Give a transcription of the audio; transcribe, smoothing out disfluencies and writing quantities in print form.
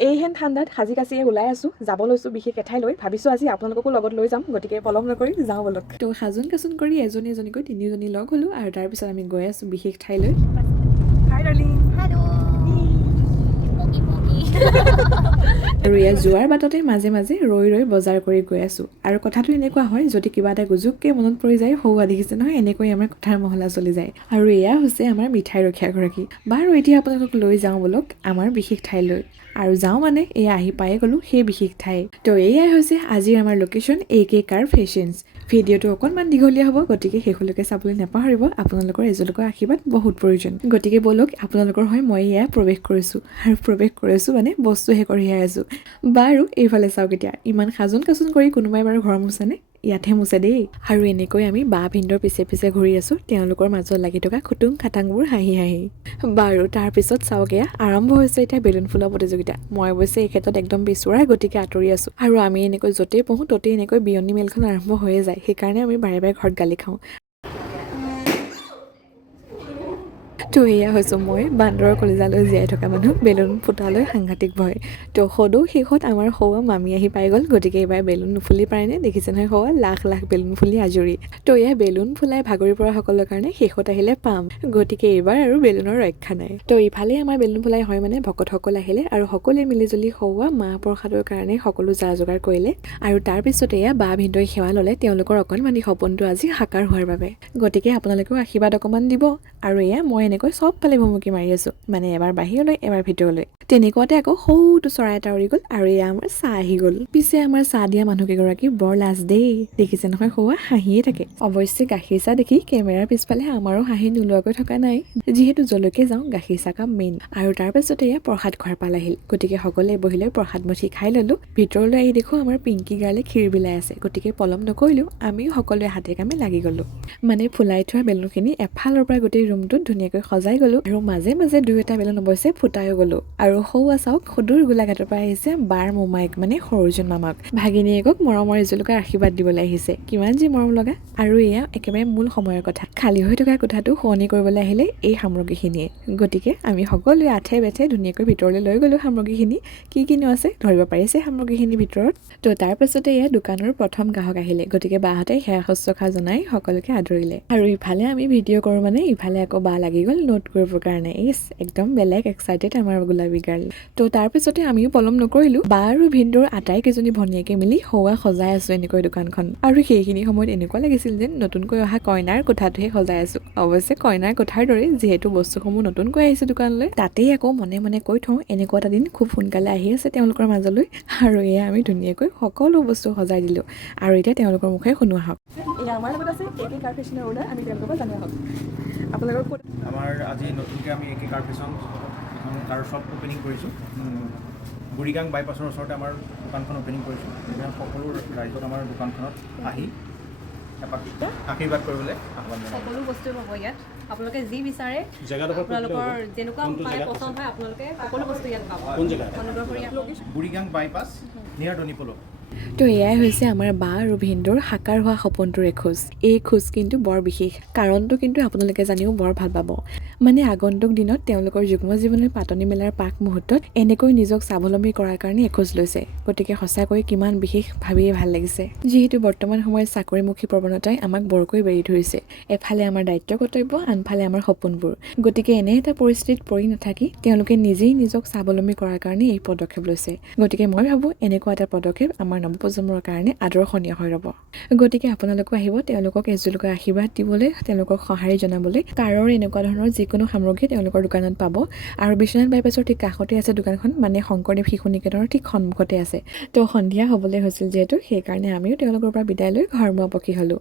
এইহেন ঠাণ্ডাত সাজি কাচিয়ে ওলাই আছোঁ, যাব লৈছোঁ বিশেষ এঠাইলৈ। ভাবিছোঁ আজি আপোনালোককো লগত লৈ যাম, গতিকে পলম নকৰি যাওঁ বলক। তো সাজোন কাচোন কৰি এজনী এজনীকৈ তিনিজনী লগ হ'লোঁ আৰু তাৰপিছত আমি গৈ আছোঁ বিশেষ ঠাইলৈ। হাই ডাৰ্লিং। আৰু ইয়াত যোৱাৰ বাটতে মাজে মাজে ৰৈ ৰৈ বজাৰ কৰি গৈ আছোঁ। আৰু কথাটো এনেকুৱা হয়, যদি কিবা এটা গুজুককৈ মনত পৰি যায়, সৌৱা দেখিছে নহয়, এনেকৈ আমাৰ কথাৰ মহলা চলি যায়। আৰু এয়া হৈছে আমাৰ মিঠাই ৰখীয়াগৰাকী। বাৰু এতিয়া আপোনালোকক লৈ যাওঁ বলক আমাৰ বিশেষ ঠাইলৈ। আৰু যাওঁ মানে এয়া আহি পায়ে গ'লোঁ সেই বিশেষ ঠাই। তো এয়াই হৈছে আজিৰ আমাৰ লোকেশ্যন কাৰ ফেশ্বনছ। ভিডিঅ'টো অকণমান দীঘলীয়া হ'ব, গতিকে শেষলৈকে চাবলৈ নাপাহৰিব। আপোনালোকৰ এজলোকৰ আশীৰ্বাদ বহুত প্ৰয়োজন। গতিকে বলক আপোনালোকৰ হৈ মই এয়া প্ৰৱেশ কৰিছোঁ। আৰু প্ৰৱেশ কৰিছোঁ মানে বস্তুহে কঢ়িয়াই আছোঁ। বাৰু এইফালে চাওক, এতিয়া ইমান সাজোন কাচোন কৰি কোনোবাই বাৰু ঘৰ মোচেনে? ইয়াতহে মোচে দেই। আৰু এনেকৈ আমি বা ভিন্দৰ পিছে পিছে ঘূৰি আছোঁ, তেওঁলোকৰ মাজত লাগি থকা খুটুং খাটাংবোৰ হাঁহি হাঁহি। বাৰু তাৰপিছত চাওক, এয়া আৰম্ভ হৈছে এতিয়া বেলুন ফুলোৱা প্ৰতিযোগিতা। মই অৱশ্যে এই ক্ষেত্ৰত একদম পিছুৱাই, গতিকে আঁতৰি আছোঁ। আৰু আমি এনেকৈ য'তেই পঢ়োঁ ত'তেই এনেকৈ বিয়নী মেলখন আৰম্ভ হৈয়ে যায়। সেইকাৰণে আমি বাৰে বাৰে ঘৰত গালি খাওঁ। তো এয়া হৈছোঁ মই, বান্দৰৰ কলিজালৈ জীয়াই থকা মানুহ, বেলুন ফুটালৈ সাংঘাতিক ভয়। তো সদৌ শেষত আমাৰ সৌৱা মামী আহি পাই গ'ল, গতিকে এইবাৰ বেলুন নুফুলি পাৰেনে? দেখিছে নহয় সৌৱা, লাখ লাখ বেলুন ফুলি আজৰি। তো এয়া বেলুন ফুলাই ভাগৰি পৰা সকলৰ কাৰণে শেষত আহিলে পাম, গতিকে এইবাৰ আৰু বেলুনৰ ৰক্ষা নাই। তো ইফালে আমাৰ বেলুন ফুলাই হয় মানে ভকতসকল আহিলে আৰু সকলোৱে মিলিজুলি সৌৱা মাহ প্ৰসাদৰ কাৰণে সকলো যা যোগাৰ কৰিলে। আৰু তাৰপিছতে এয়া বা ভিন্দই সেৱা ল'লে তেওঁলোকৰ অকণমানি সপোনটো আজি সাকাৰ হোৱাৰ বাবে। গতিকে আপোনালোকেও আশীৰ্বাদ অকণমান দিব। আৰু এয়া মই এনেকৈ চবফালে ভুমুকি মাৰি আছোঁ, মানে এবাৰ বাহিৰলৈ এবাৰ ভিতৰলৈ। তেনেকুৱাতে আকৌ সৌটো চৰাই এটা উৰি গ'ল আৰু এয়া আমাৰ চাহ আহি গ'ল। পিছে আমাৰ চাহ দিয়া মানুহকেইগৰাকী বৰ লাজ দেই, দেখিছে নহয় সৌৱা হাঁহিয়ে থাকে। অৱশ্যে গাখীৰ চাহ দেখি কেমেৰাৰ পিছফালে আমাৰো হাঁহি নোলোৱাকৈ থকা নাই, যিহেতু যলৈকে যাওঁ গাখীৰ চাহ কাপ মেইন। আৰু তাৰপিছতে এয়া প্ৰসাদ খোৱাৰ পাল আহিল, গতিকে সকলোৱে বহি লৈ প্ৰসাদ মুঠি খাই ল'লোঁ। ভিতৰলৈ আহি দেখোঁ আমাৰ পিংকি গাৰ্লে ক্ষীৰ বিলাই আছে, গতিকে পলম নকৰিলোঁ, আমিও সকলোৱে হাতে কামে লাগি গ'লোঁ। মানে ফুলাই থোৱা বেলুনখিনি এফালৰ পৰা গোটেই ৰুমটোত ধুনীয়াকৈ সজাই গ'লোঁ। আৰু মাজে মাজে দুই এটা বেলুন অৱশ্যে ফুটাইও গ'লোঁ। আৰু সৌৱা চাওক, সুদূৰ গোলাঘাটৰ পৰা আহিছে বাৰ মোমাইক, মানে সৰুজন মামাক, ভাগিনীয়েকক মৰমৰ এজলোকাৰ আশীৰ্বাদ দিবলৈ আহিছে। কিমান যি মৰম লগা। আৰু এয়া একেবাৰে মূল সময়ৰ কথা, খালী হৈ থকা কোঠাটো শুৱনি কৰিবলৈ আহিলে এই সামগ্ৰীখিনিয়ে। গতিকে আমি সকলোৱে আঠে বেঠে ধুনীয়াকৈ ভিতৰলৈ লৈ গ'লোঁ সামগ্ৰীখিনি। কি কিনো আছে ধৰিব পাৰিছে সামগ্ৰীখিনিৰ ভিতৰত। তো তাৰপাছতে এয়া দোকানৰ প্ৰথম গ্ৰাহক আহিলে, গতিকে বাহঁতে সেৱা শুশ্ৰূষা জনাই সকলোকে আদৰিলে। আৰু ইফালে আমি ভিডিঅ' কৰোঁ মানে ইফালে আকৌ বা লাগি গ'ল নোট কৰিবৰ কাৰণে। একদম বেলেগ এক্সাইটেড আমাৰ গোলাবী গাৰ্ল। তো তাৰপিছতে আমিও পলম নকৰিলোঁ, বা আৰু ভিন্দৰ আটাইকেইজনী ভনীয়েকে মিলি সৌৱা সজাই আছোঁ এনেকৈ দোকানখন। আৰু সেইখিনি সময়ত এনেকুৱা লাগিছিল যেন নতুনকৈ অহা কইনাৰ কোঠাটোহে সজাই আছোঁ। অৱশ্যে কইনাৰ কোঠাৰ দৰেই, যিহেতু বস্তুসমূহ নতুনকৈ আহিছে দোকানলৈ। তাতেই আকৌ মনে মনে কৈ থওঁ, এনেকুৱা এটা দিন খুব সোনকালে আহি আছে তেওঁলোকৰ মাজলৈ। আৰু এয়া আমি ধুনীয়াকৈ সকলো বস্তু সজাই দিলোঁ। আৰু এতিয়া তেওঁলোকৰ মুখে শুনো আহক। এয়া আমাৰ লগত আছে কাৰ ফেশ্বনৰ অ'নাৰ, আমি তেওঁলোকৰ পৰা জানো আহক। আপোনালোকৰ আমাৰ আজি নতুনকৈ আমি কাৰ ফেশ্বন এখন কাৰ শ্বপ অ'পেনিং কৰিছোঁ। বুঢ়ীগাং বাইপাছৰ ওচৰতে আমাৰ দোকানখন অ'পেনিং কৰিছোঁ। সকলো ৰাইজক আমাৰ দোকানখনত আহি এপাক আশীৰ্বাদ কৰিবলৈ আহ্বান জনাওঁ। সকলো বস্তু পাব ইয়াত, আপোনালোকে যি বিচাৰে, আপোনালোকৰ যেনেকুৱা পচন্দ হয় আপোনালোকে সকলো বস্তু ইয়াত পাব। কোন জেগা? বুঢ়ীগাং বাইপাছ নিয়াৰ দনিপল। তো এয়াই হৈছে আমাৰ বা আৰু ভিন্দৰ সাকাৰ হোৱা সপোনটোৰ এখোজ। এই খোজ কিন্তু বৰ বিশেষ, কাৰণটো কিন্তু আপোনালোকে জানিও বৰ ভাল পাব। মানে আগন্তুক দিনত তেওঁলোকৰ যুগ্ম জীৱনৰ পাতনি মেলাৰ পাক মুহূৰ্তত এনেকৈ নিজক স্বাৱলম্বী কৰাৰ কাৰণে এখোজ লৈছে। গতিকে সঁচাকৈ কিমান বিশেষ ভাবিয়ে ভাল লাগিছে। যিহেতু বৰ্তমান সময়ত চাকৰিমুখী প্ৰৱণতাই আমাক বৰকৈ বেৰি ধৰিছে। এফালে আমাৰ দায়িত্ব কৰ্তব্য, আনফালে আমাৰ সপোনবোৰ। গতিকে এনে এটা পৰিস্থিতিত পৰি নাথাকি তেওঁলোকে নিজেই নিজক স্বাৱলম্বী কৰাৰ কাৰণে এই পদক্ষেপ লৈছে। গতিকে মই ভাবোঁ এনেকুৱা এটা পদক্ষেপ আমাৰ নৱপ্ৰজন্মৰ কাৰণে আদৰ্শনীয় হৈ ৰ'ব। গতিকে আপোনালোকো আহিব তেওঁলোকক এজলোকৰ আশীৰ্বাদ দিবলৈ, তেওঁলোকক সঁহাৰি জনাবলৈ। কাৰৰ এনেকুৱা ধৰণৰ যিকোনো সামগ্ৰী তেওঁলোকৰ দোকানত পাব। আৰু বিশ্বনাথ বাইপাছৰ ঠিক কাষতে আছে দোকানখন, মানে শংকৰদেৱ শিশু নিকেতনৰ ঠিক সন্মুখতে আছে। তো সন্ধিয়া হ'বলৈ হৈছিল যিহেতু, সেইকাৰণে আমিও তেওঁলোকৰ পৰা বিদায় লৈ ঘৰমুৱা পখী হ'লোঁ।